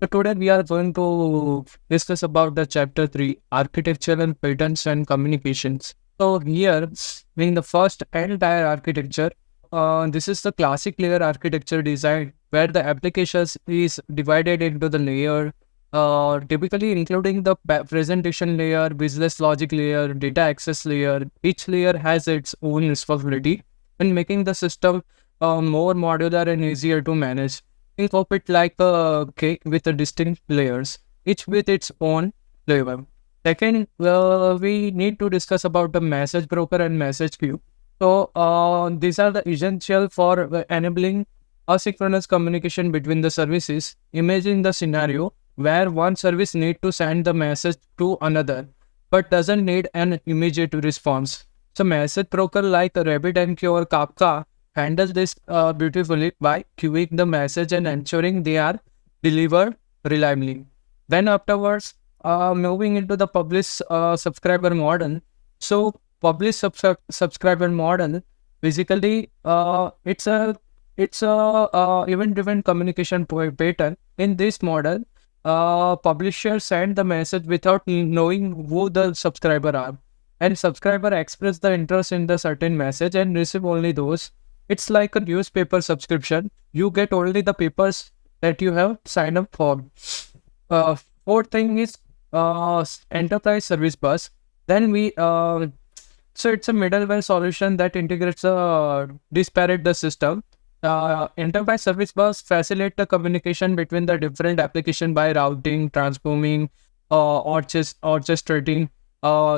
So today we are going to discuss about the chapter 3, architectural patterns and communications. So here, in the first entire architecture, this is the classic layer architecture design where the applications is divided into the layer, typically including the presentation layer, business logic layer, data access layer. Each layer has its own responsibility in making the system more modular and easier to manage. Think of it like a cake with a distinct layers, each with its own flavor. Second, we need to discuss about the message broker and message queue. So these are the essential for enabling asynchronous communication between the services. Imagine the scenario where one service need to send the message to another, but doesn't need an immediate response. So message broker like RabbitMQ or Kafka handles this beautifully by queuing the message and ensuring they are delivered reliably. Then afterwards, moving into the publish subscriber model. So publish subscriber model basically it's a event driven communication pattern. In this model, publisher send the message without knowing who the subscriber are, and subscriber express the interest in the certain message and receive only those. It's like a newspaper subscription. You get only the papers that you have signed up for. Uh, Fourth thing is enterprise service bus. Then so it's a middleware solution that integrates disparate the system. Enterprise service bus facilitate the communication between the different application by routing, transforming, orchestrating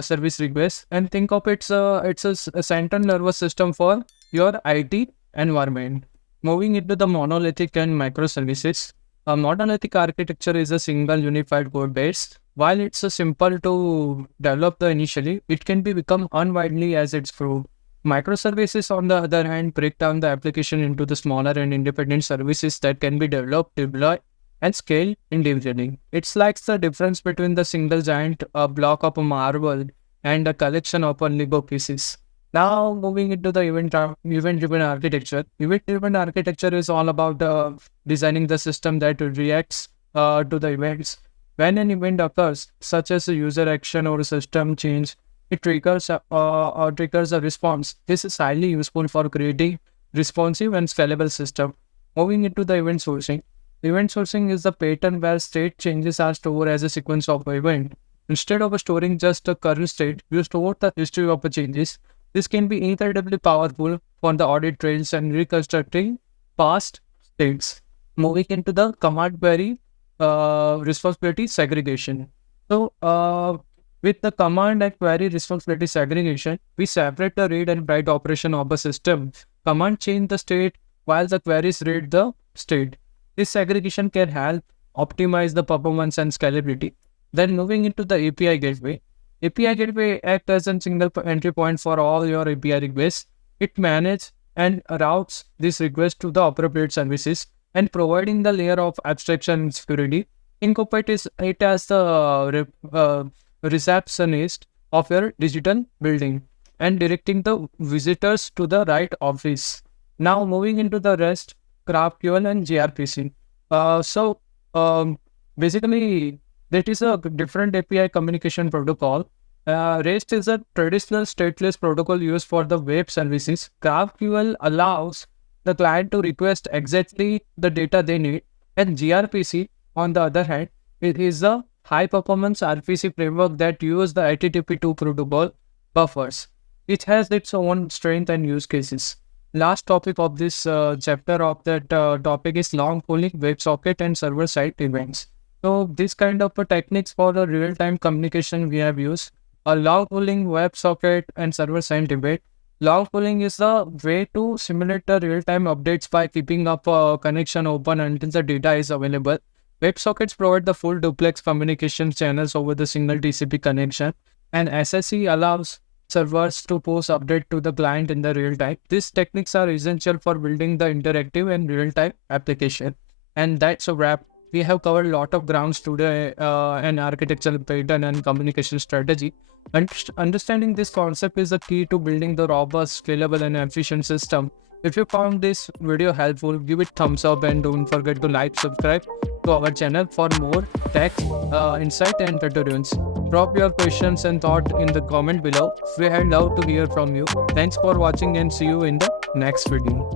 service requests. And think of a central nervous system for your IT environment. Moving into the monolithic and microservices. A monolithic architecture is a single unified code base. While it's simple to develop the initially, it can be become unwidely as it's grown. Microservices, on the other hand, break down the application into the smaller and independent services that can be developed, deployed, and scaled individually. It's like the difference between the single giant block of a marble and a collection of Lego pieces. Now, moving into the event-driven architecture. Event-driven architecture is all about designing the system that reacts to the events. When an event occurs, such as a user action or a system change, it triggers a response. This is highly useful for creating responsive and scalable system. Moving into the event sourcing. Event sourcing is the pattern where state changes are stored as a sequence of event. Instead of storing just a current state, you store the history of the changes. This can be incredibly powerful for the audit trails and reconstructing past states. Moving into the command query responsibility segregation. So, with the command and query responsibility segregation, we separate the read and write operation of a system. Command change the state while the queries read the state. This segregation can help optimize the performance and scalability. Then moving into the API gateway. API gateway acts as a single entry point for all your API requests. It manages and routes this request to the appropriate services and providing the layer of abstraction and security. Incorporate it as the receptionist of your digital building and directing the visitors to the right office. Now moving into the REST, GraphQL and gRPC. So basically that is a different API communication protocol. REST is a traditional stateless protocol used for the web services. GraphQL allows the client to request exactly the data they need, and gRPC, on the other hand, it is a high-performance RPC framework that uses the HTTP2 protocol buffers. It has its own strength and use cases. Last topic of this chapter of that topic is long polling, WebSocket, and server-side events. So this kind of techniques for the real-time communication we have used. A long polling, WebSocket, and server-side event. Long polling is a way to simulate the real-time updates by keeping up a connection open until the data is available. WebSockets provide the full duplex communication channels over the single TCP connection, and SSE allows servers to post update to the client in the real time. These techniques are essential for building the interactive and real-time application. And that's a wrap. We have covered a lot of grounds today, an architectural pattern and communication strategy. And understanding this concept is the key to building the robust, scalable, and efficient system If you found this video helpful, give it thumbs up and don't forget to like, subscribe to our channel for more tech, insight and tutorials. Drop your questions and thought in the comment below. We had love to hear from you. Thanks for watching and see you in the next video.